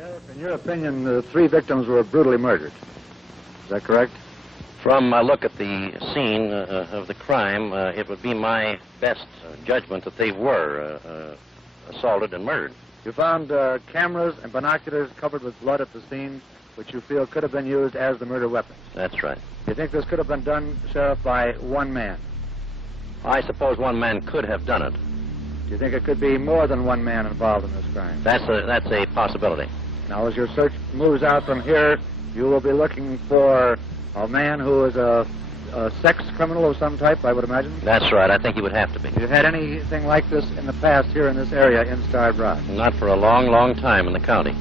Sheriff, in your opinion, the three victims were brutally murdered. Is that correct? From a look at the scene of the crime, it would be my best judgment that they were assaulted and murdered. You found cameras and binoculars covered with blood at the scene, which you feel could have been used as the murder weapons. That's right. You think this could have been done, Sheriff, by one man? I suppose one man could have done it. Do you think it could be more than one man involved in this crime? That's a possibility. Now, as your search moves out from here, you will be looking for a man who is a sex criminal of some type, I would imagine? That's right. I think he would have to be. Have you had anything like this in the past here in this area in Starved Rock? Not for a long, long time in the county.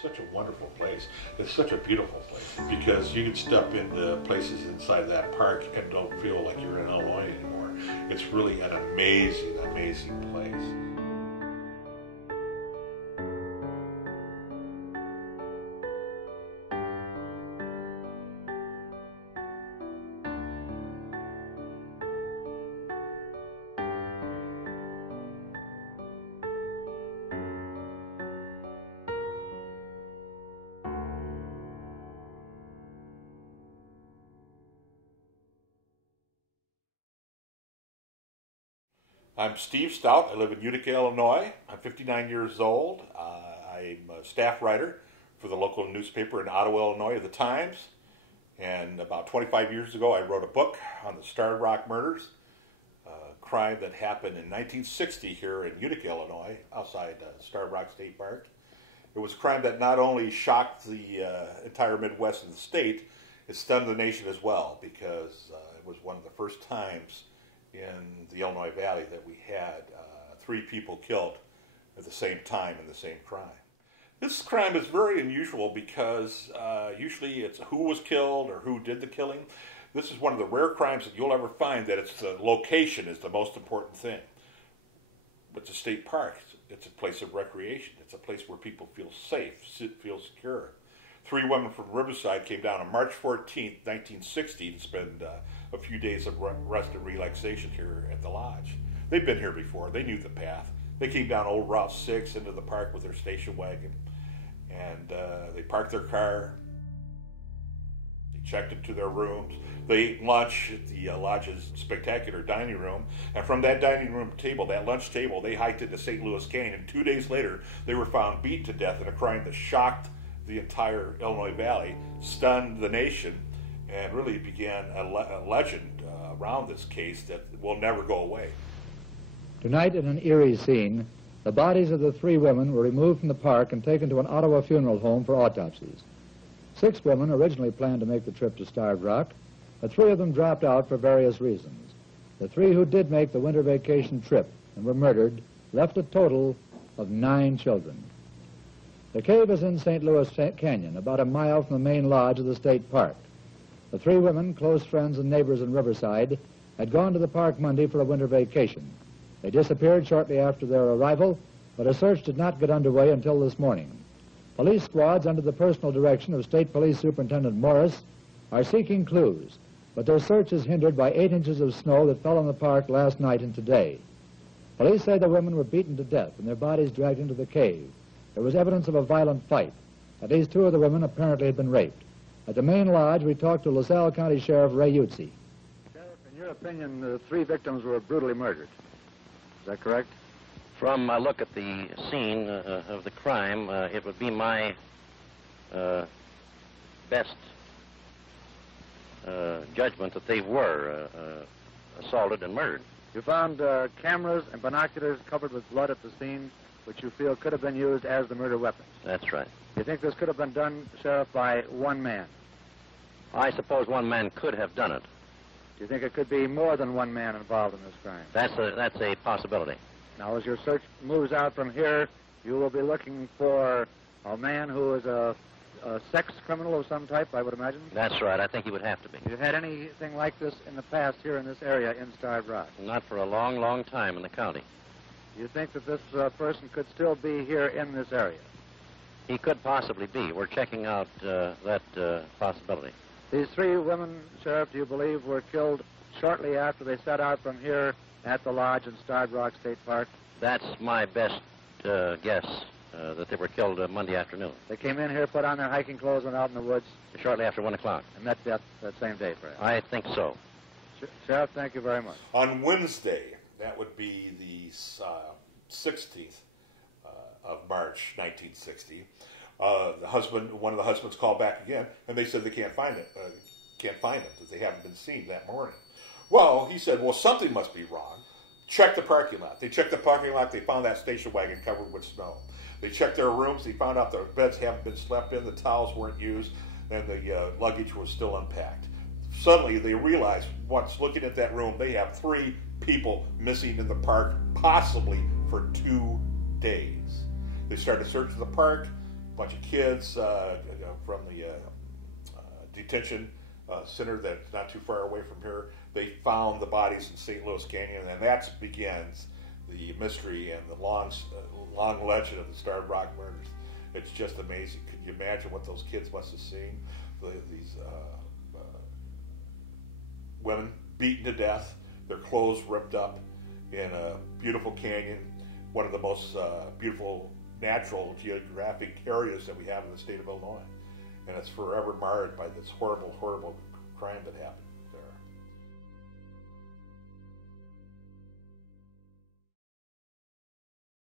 Such a wonderful place. It's such a beautiful place because you can step into places inside that park and don't feel like you're in Illinois anymore. It's really an amazing, amazing place. I'm Steve Stout. I live in Utica, Illinois. I'm 59 years old. I'm a staff writer for the local newspaper in Ottawa, Illinois, The Times. And about 25 years ago, I wrote a book on the Starved Rock murders, a crime that happened in 1960 here in Utica, Illinois, outside Starved Rock State Park. It was a crime that not only shocked the entire Midwest and the state, it stunned the nation as well, because it was one of the first times in the Illinois Valley that we had 3 people killed at the same time in the same crime. This crime is very unusual because usually it's who was killed or who did the killing. This is one of the rare crimes that you'll ever find that it's the location is the most important thing. It's a state park. It's a place of recreation. It's a place where people feel safe, feel secure. 3 women from Riverside came down on March 14th, 1960 to spend a few days of rest and relaxation here at the lodge. They've been here before. They knew the path. They came down Old Route 6 into the park with their station wagon, and they parked their car. They checked into their rooms. They ate lunch at the lodge's spectacular dining room, and from that dining room table, that lunch table, they hiked into St. Louis Canyon. 2 days later, they were found beaten to death in a crime that shocked the entire Illinois Valley, stunned the nation, and really began a legend around this case that will never go away. Tonight, in an eerie scene, the bodies of the 3 women were removed from the park and taken to an Ottawa funeral home for autopsies. 6 women originally planned to make the trip to Starved Rock, but 3 of them dropped out for various reasons. The 3 who did make the winter vacation trip and were murdered left a total of 9 children. The cave is in St. Louis Canyon, about a mile from the main lodge of the state park. The 3 women, close friends and neighbors in Riverside, had gone to the park Monday for a winter vacation. They disappeared shortly after their arrival, but a search did not get underway until this morning. Police squads under the personal direction of State Police Superintendent Morris are seeking clues, but their search is hindered by 8 inches of snow that fell on the park last night and today. Police say the women were beaten to death and their bodies dragged into the cave. There was evidence of a violent fight. At least 2 of the women apparently had been raped. At the main lodge, we talked to LaSalle County Sheriff Ray Utze. Sheriff, in your opinion, the 3 victims were brutally murdered. Is that correct? From a look at the scene of the crime, it would be my best judgment that they were assaulted and murdered. You found cameras and binoculars covered with blood at the scene, which you feel could have been used as the murder weapons. That's right. You think this could have been done, Sheriff, by 1 man? I suppose 1 man could have done it. Do you think it could be more than 1 man involved in this crime? That's a possibility. Now, as your search moves out from here, you will be looking for a man who is a sex criminal of some type, I would imagine? That's right. I think he would have to be. Have you had anything like this in the past here in this area in Starved Rock? Not for a long, long time in the county. Do you think that this person could still be here in this area? He could possibly be. We're checking out that possibility. These 3 women, Sheriff, do you believe were killed shortly after they set out from here at the lodge in Starved Rock State Park? That's my best guess, that they were killed Monday afternoon. They came in here, put on their hiking clothes, went out in the woods? Shortly after 1 o'clock. And met death that same day, perhaps? I think so. Sheriff, thank you very much. On Wednesday, that would be the 16th of March, 1960, one of the husbands called back again, and they said they can't find it, that they haven't been seen that morning. Well, he said, well, something must be wrong. Check the parking lot. They checked the parking lot. They found that station wagon covered with snow. They checked their rooms. They found out their beds haven't been slept in, the towels weren't used, and the luggage was still unpacked. Suddenly, they realized, once looking at that room, they have 3 people missing in the park, possibly for 2 days. They started searching the park. A bunch of kids from the detention center that's not too far away from here, they found the bodies in St. Louis Canyon, and that begins the mystery and the long legend of the Starved Rock murders. It's just amazing. Could you imagine what those kids must have seen? These women beaten to death, their clothes ripped up in a beautiful canyon, one of the most beautiful natural geographic areas that we have in the state of Illinois. And it's forever marred by this horrible, horrible crime that happened.